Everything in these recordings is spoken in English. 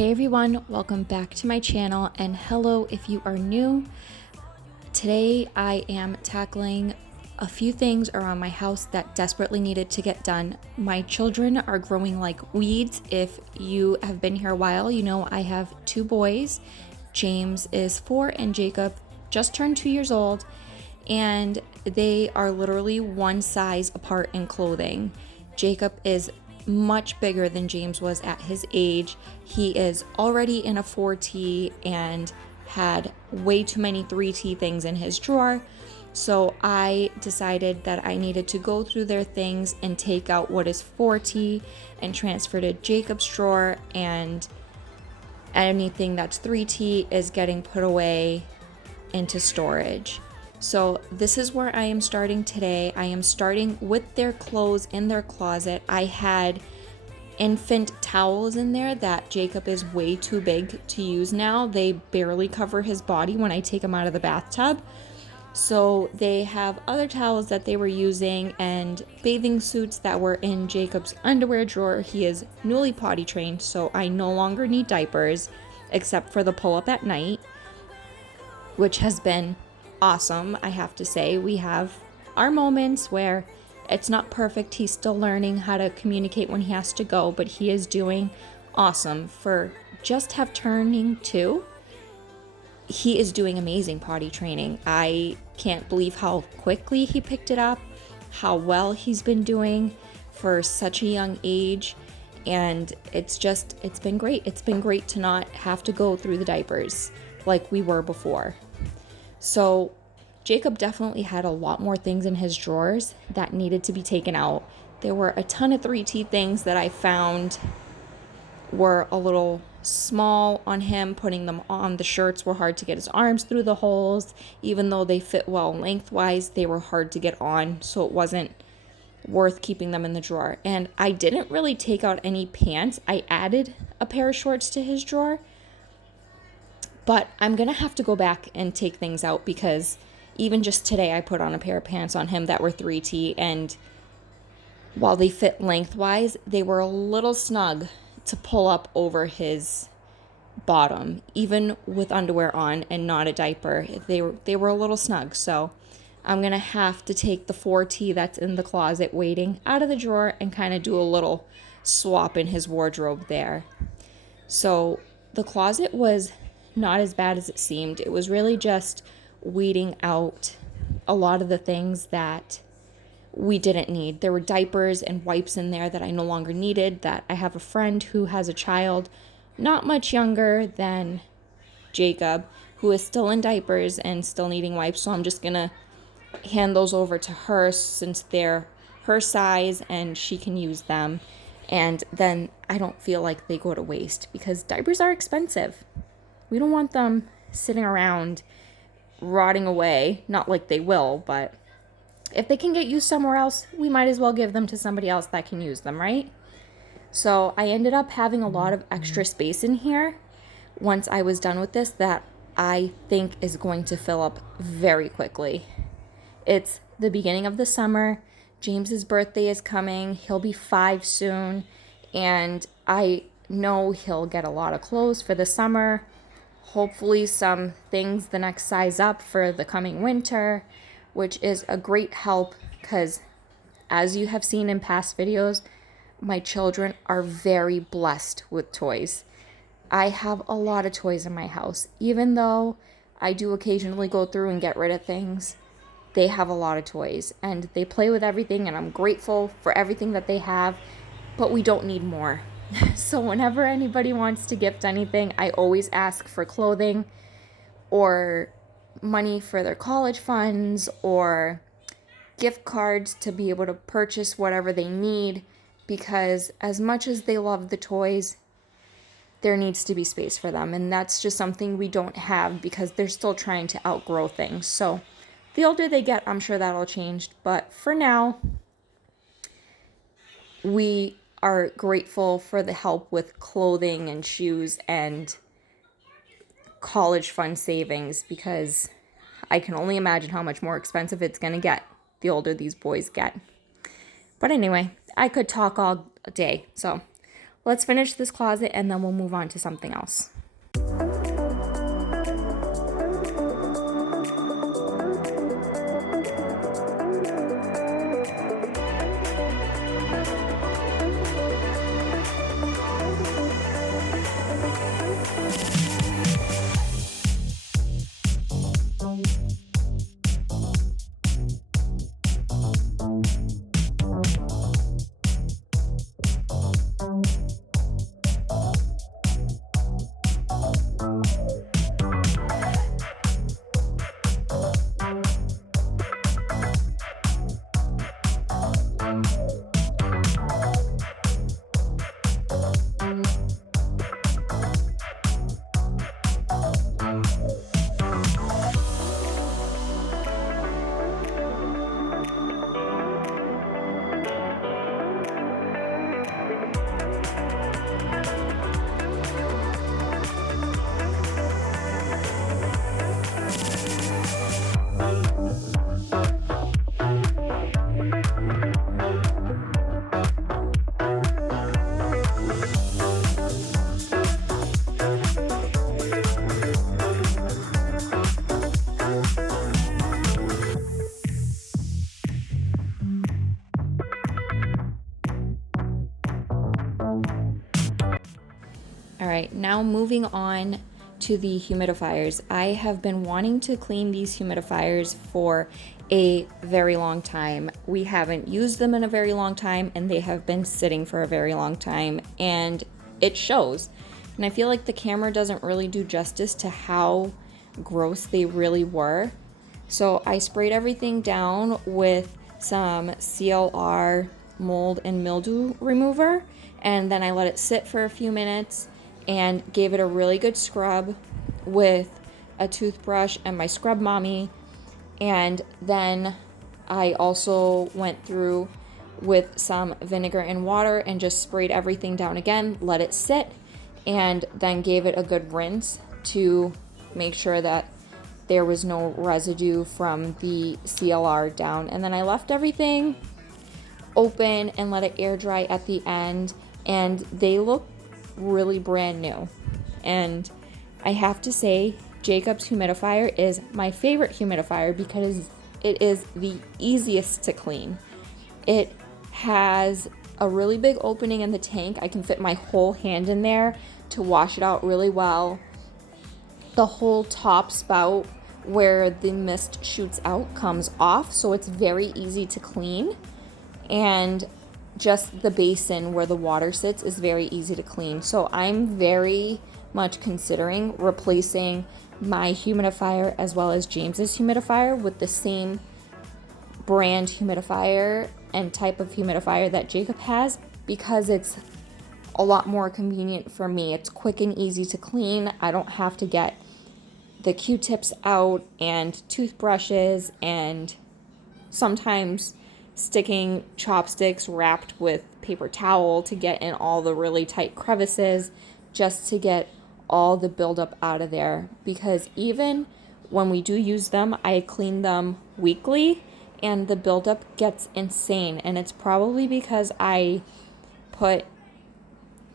Hey everyone, welcome back to my channel, and hello if you are new. Today I am tackling a few things around my house that desperately needed to get done. My children are growing like weeds. If you have been here a while, you know I have two boys. James is 4 and Jacob just turned 2 years old, and they are literally one size apart in clothing. Jacob is much bigger than James was at his age. He is already in a 4T and had way too many 3T things in his drawer. So I decided that I needed to go through their things and take out what is 4T and transfer to Jacob's drawer, and anything that's 3T is getting put away into storage. So this is where I am starting today. I am starting with their clothes in their closet. I had infant towels in there that Jacob is way too big to use now. They barely cover his body when I take him out of the bathtub. So they have other towels that they were using and bathing suits that were in Jacob's underwear drawer. He is newly potty trained, so I no longer need diapers except for the pull-up at night, which has been awesome, I have to say. We have our moments where it's not perfect. He's still learning how to communicate when he has to go, but he is doing awesome. For just have turning 2, he is doing amazing potty training. I can't believe how quickly he picked it up, how well he's been doing for such a young age. And it's been great. It's been great to not have to go through the diapers like we were before. So Jacob definitely had a lot more things in his drawers that needed to be taken out. There were a ton of 3T things that I found were a little small on him. Putting them on the shirts were hard to get his arms through the holes. Even though they fit well lengthwise, they were hard to get on, so it wasn't worth keeping them in the drawer. And I didn't really take out any pants. I added a pair of shorts to his drawer, but I'm going to have to go back and take things out because even just today I put on a pair of pants on him that were 3T, and while they fit lengthwise, they were a little snug to pull up over his bottom. Even with underwear on and not a diaper, they were a little snug. So I'm going to have to take the 4T that's in the closet waiting out of the drawer and kind of do a little swap in his wardrobe there. So the closet was not as bad as it seemed. It was really just weeding out a lot of the things that we didn't need. There were diapers and wipes in there that I no longer needed, that I have a friend who has a child not much younger than Jacob who is still in diapers and still needing wipes, so I'm just gonna hand those over to her since they're her size and she can use them. And then I don't feel like they go to waste because diapers are expensive. We don't want them sitting around rotting away. Not like they will, but if they can get used somewhere else, we might as well give them to somebody else that can use them, right? So I ended up having a lot of extra space in here once I was done with this that I think is going to fill up very quickly. It's the beginning of the summer. James's birthday is coming. He'll be 5 soon, and I know he'll get a lot of clothes for the summer. Hopefully some things the next size up for the coming winter, which is a great help because, as you have seen in past videos, my children are very blessed with toys. I have a lot of toys in my house. Even though I do occasionally go through and get rid of things, they have a lot of toys and they play with everything, and I'm grateful for everything that they have, but we don't need more. So whenever anybody wants to gift anything, I always ask for clothing or money for their college funds or gift cards to be able to purchase whatever they need, because as much as they love the toys, there needs to be space for them, and that's just something we don't have because they're still trying to outgrow things. So the older they get, I'm sure that'll change, but for now, we are grateful for the help with clothing and shoes and college fund savings, because I can only imagine how much more expensive it's going to get the older these boys get. But anyway, I could talk all day, so let's finish this closet and then we'll move on to something else. All right, now moving on to the humidifiers. I have been wanting to clean these humidifiers for a very long time. We haven't used them in a very long time, and they have been sitting for a very long time, and it shows. And I feel like the camera doesn't really do justice to how gross they really were. So I sprayed everything down with some CLR mold and mildew remover, and then I let it sit for a few minutes and gave it a really good scrub with a toothbrush and my Scrub Mommy. And then I also went through with some vinegar and water and just sprayed everything down again, let it sit, and then gave it a good rinse to make sure that there was no residue from the CLR down. And then I left everything open and let it air dry at the end, and they look really brand new. And I have to say, Jacob's humidifier is my favorite humidifier because it is the easiest to clean. It has a really big opening in the tank. I can fit my whole hand in there to wash it out really well. The whole top spout where the mist shoots out comes off, so it's very easy to clean. And just the basin where the water sits is very easy to clean. So I'm very much considering replacing my humidifier as well as James's humidifier with the same brand humidifier and type of humidifier that Jacob has, because it's a lot more convenient for me. It's quick and easy to clean. I don't have to get the Q-tips out and toothbrushes and sometimes sticking chopsticks wrapped with paper towel to get in all the really tight crevices just to get all the buildup out of there. Because even when we do use them, I clean them weekly and the buildup gets insane. And it's probably because I put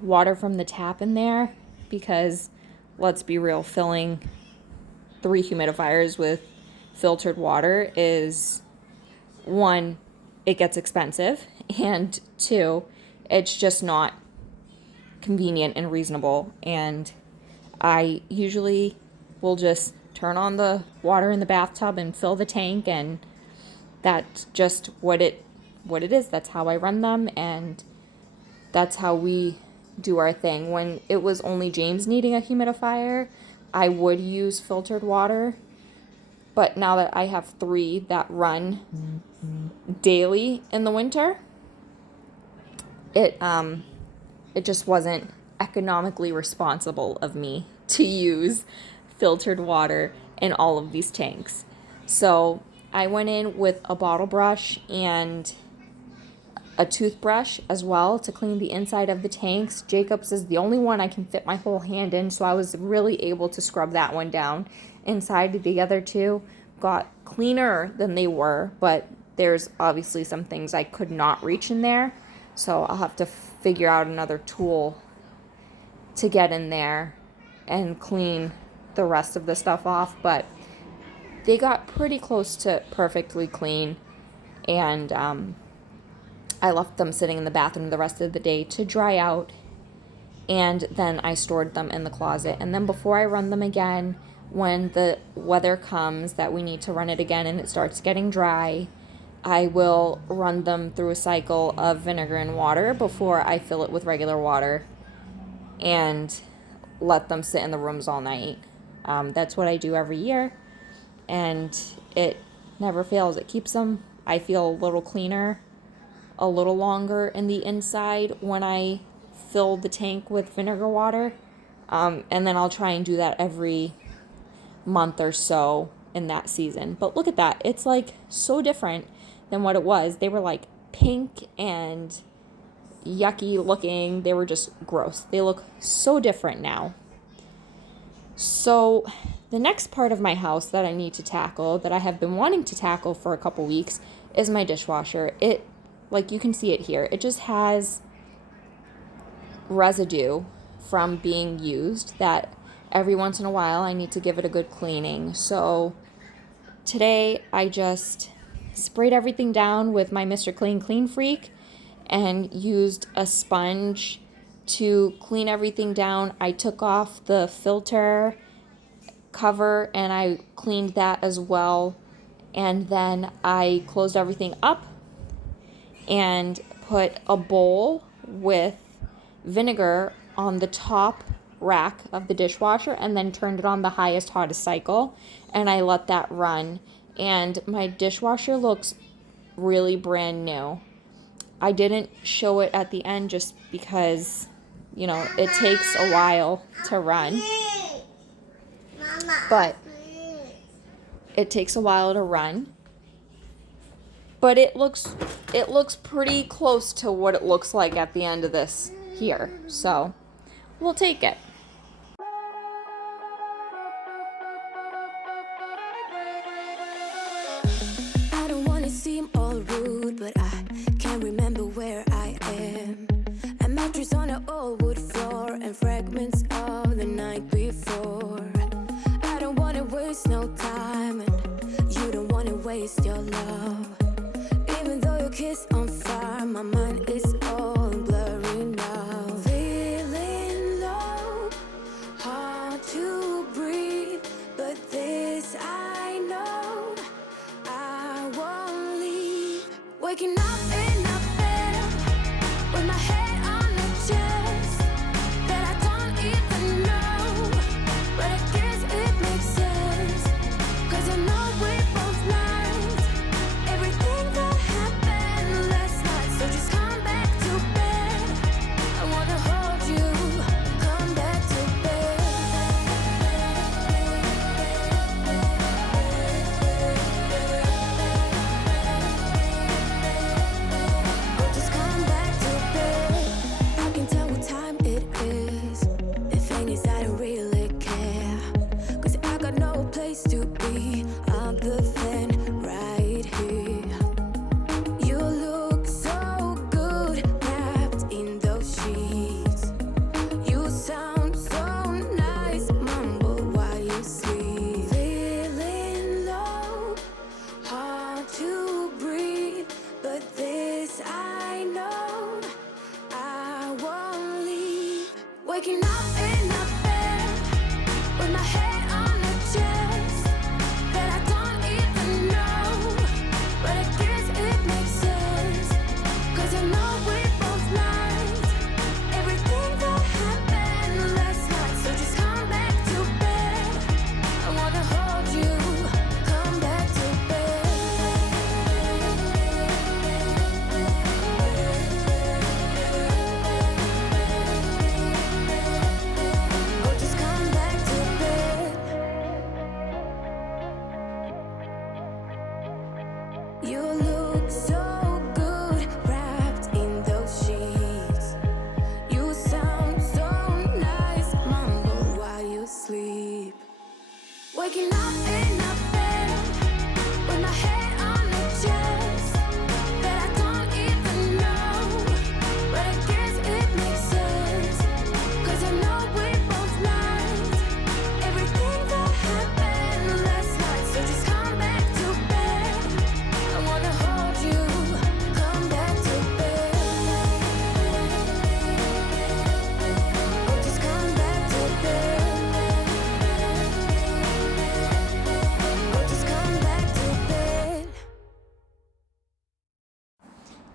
water from the tap in there, because let's be real, filling 3 humidifiers with filtered water is, 1, it gets expensive, and 2, it's just not convenient and reasonable. And I usually will just turn on the water in the bathtub and fill the tank, and that's just what it is. That's how I run them, and that's how we do our thing. When it was only James needing a humidifier, I would use filtered water, but now that I have 3 that run daily in the winter, it just wasn't economically responsible of me to use filtered water in all of these tanks. So I went in with a bottle brush and a toothbrush as well to clean the inside of the tanks. Jacob's is the only one I can fit my whole hand in, so I was really able to scrub that one down. Inside, the other 2 got cleaner than they were, but there's obviously some things I could not reach in there, so I'll have to figure out another tool to get in there and clean the rest of the stuff off, but they got pretty close to perfectly clean, and I left them sitting in the bathroom the rest of the day to dry out, and then I stored them in the closet. And then before I run them again, when the weather comes that we need to run it again and it starts getting dry, I will run them through a cycle of vinegar and water before I fill it with regular water and let them sit in the rooms all night. That's what I do every year, and it never fails. It keeps them, I feel, a little cleaner, a little longer in the inside when I fill the tank with vinegar water. And then I'll try and do that every month or so in that season. But look at that. It's like so different than what it was. They were like pink and yucky looking. They were just gross. They look so different now. So the next part of my house that I need to tackle, that I have been wanting to tackle for a couple weeks, is my dishwasher. It, like you can see it here, it just has residue from being used that every once in a while I need to give it a good cleaning. So today I just sprayed everything down with my Mr. Clean Freak and used a sponge to clean everything down. I took off the filter cover and I cleaned that as well. And then I closed everything up and put a bowl with vinegar on the top rack of the dishwasher and then turned it on the highest, hottest cycle, and I let that run. And my dishwasher looks really brand new. I didn't show it at the end just because, you know, it takes a while to run. But it takes a while to run. But it looks pretty close to what it looks like at the end of this here. So we'll take it. I don't want to seem all rude, but I can't remember where I am. A mattress on an old wood floor and fragments of the night before. I don't want to waste no time, and you don't want to waste your love. Even though your kiss on fire, my mind is all blurry now. Feeling low, hard to breathe, but this I know, I won't leave. Waking up in a bed with my head on the chest that I don't even know, but I guess it makes sense, 'cause I know we both lied everything that happened last night. So just come back to bed. I wanna hold you. Come back to bed. Oh, just come back to bed. I can tell what time it is. The thing is, I don't really care, 'cause I got no place to be other than right here. You look so good wrapped in those sheets. You sound so nice, mumble while you sleep. Feeling low, hard to breathe, but this I know, I won't leave. Waking up in a bed with my head on the chest that I don't even know, but I guess it makes sense, 'cause I know we both lied everything that happened last night. So just come back to bed. I wanna hold you. Come back to bed. Oh, just come back to bed.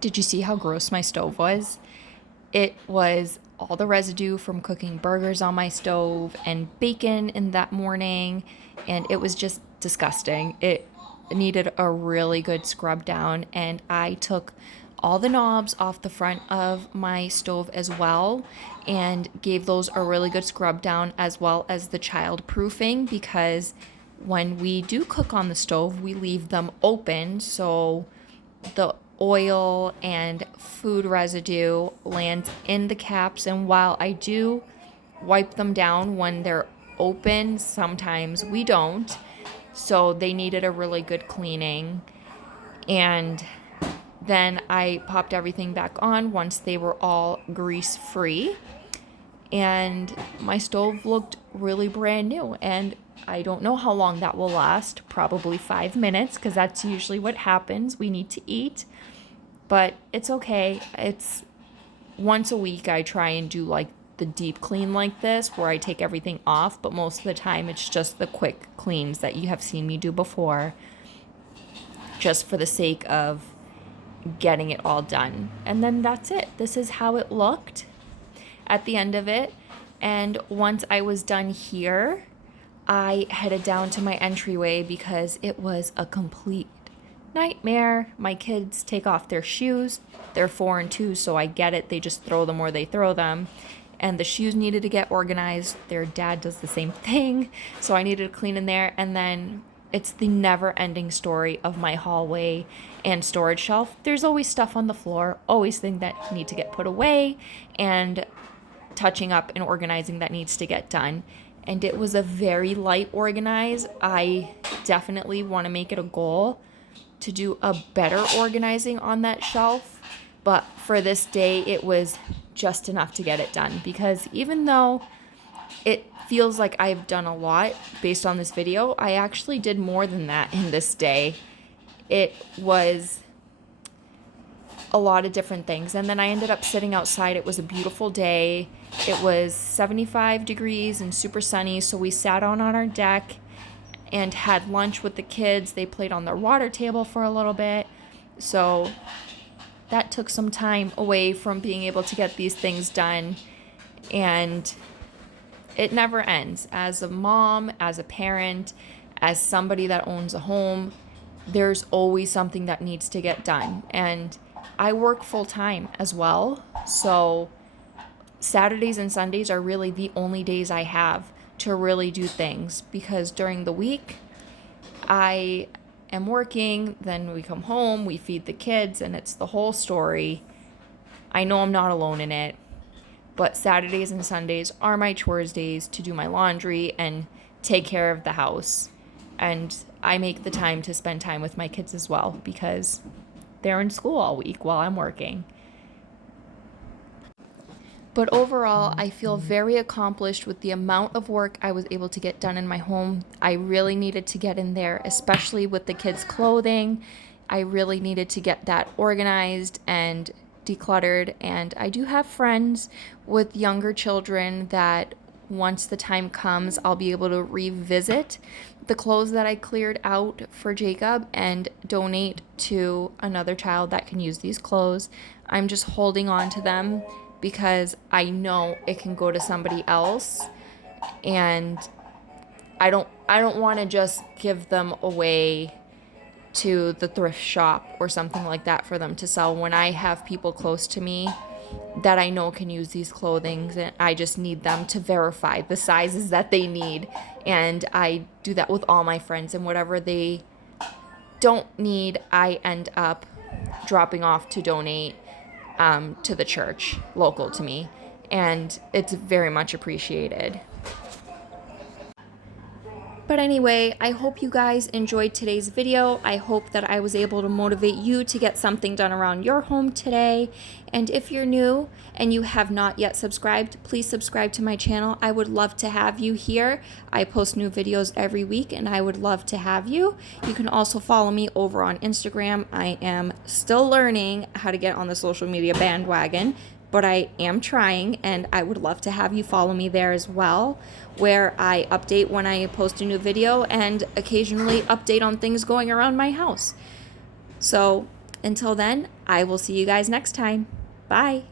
Did you see how gross my stove was? It was all the residue from cooking burgers on my stove and bacon in that morning, and it was just disgusting. It needed a really good scrub down, and I took all the knobs off the front of my stove as well and gave those a really good scrub down, as well as the child proofing, because when we do cook on the stove, we leave them open so the oil and food residue lands in the caps. And while I do wipe them down when they're open, sometimes we don't. So they needed a really good cleaning. And then I popped everything back on once they were all grease free. And my stove looked really brand new. And I don't know how long that will last, probably 5 minutes, because that's usually what happens. We need to eat, but it's okay. It's once a week I try and do like the deep clean like this, where I take everything off, but most of the time it's just the quick cleans that you have seen me do before, just for the sake of getting it all done. And then that's it. This is how it looked at the end of it. And once I was done here, I headed down to my entryway because it was a complete nightmare. My kids take off their shoes. They're 4 and 2, so I get it. They just throw them where they throw them. And the shoes needed to get organized. Their dad does the same thing. So I needed to clean in there. And then it's the never-ending story of my hallway and storage shelf. There's always stuff on the floor, always things that need to get put away, and touching up and organizing that needs to get done. And it was a very light organize. I definitely want to make it a goal to do a better organizing on that shelf. But for this day, it was just enough to get it done, because even though it feels like I've done a lot based on this video, I actually did more than that in this day. It was a lot of different things. And then I ended up sitting outside. It was a beautiful day. It was 75 degrees and super sunny. So we sat on our deck and had lunch with the kids. They played on their water table for a little bit. So that took some time away from being able to get these things done. And it never ends. As a mom, as a parent, as somebody that owns a home, there's always something that needs to get done. And I work full time as well. So Saturdays and Sundays are really the only days I have to really do things, because during the week I am working, then we come home, we feed the kids, and it's the whole story. I know I'm not alone in it, but Saturdays and Sundays are my chores days to do my laundry and take care of the house. And I make the time to spend time with my kids as well, because they're in school all week while I'm working. But overall, I feel very accomplished with the amount of work I was able to get done in my home. I really needed to get in there, especially with the kids' clothing. I really needed to get that organized and decluttered. And I do have friends with younger children that once the time comes, I'll be able to revisit the clothes that I cleared out for Jacob and donate to another child that can use these clothes. I'm just holding on to them because I know it can go to somebody else, and I don't want to just give them away to the thrift shop or something like that for them to sell, when I have people close to me that I know can use these clothing, and I just need them to verify the sizes that they need. And I do that with all my friends, and whatever they don't need, I end up dropping off to donate to the church local to me, and it's very much appreciated. But anyway, I hope you guys enjoyed today's video. I hope that I was able to motivate you to get something done around your home today. And if you're new and you have not yet subscribed, please subscribe to my channel. I would love to have you here. I post new videos every week, and I would love to have you. You can also follow me over on Instagram. I am still learning how to get on the social media bandwagon, but I am trying, and I would love to have you follow me there as well, where I update when I post a new video and occasionally update on things going around my house. So Until then, I will see you guys next time. Bye.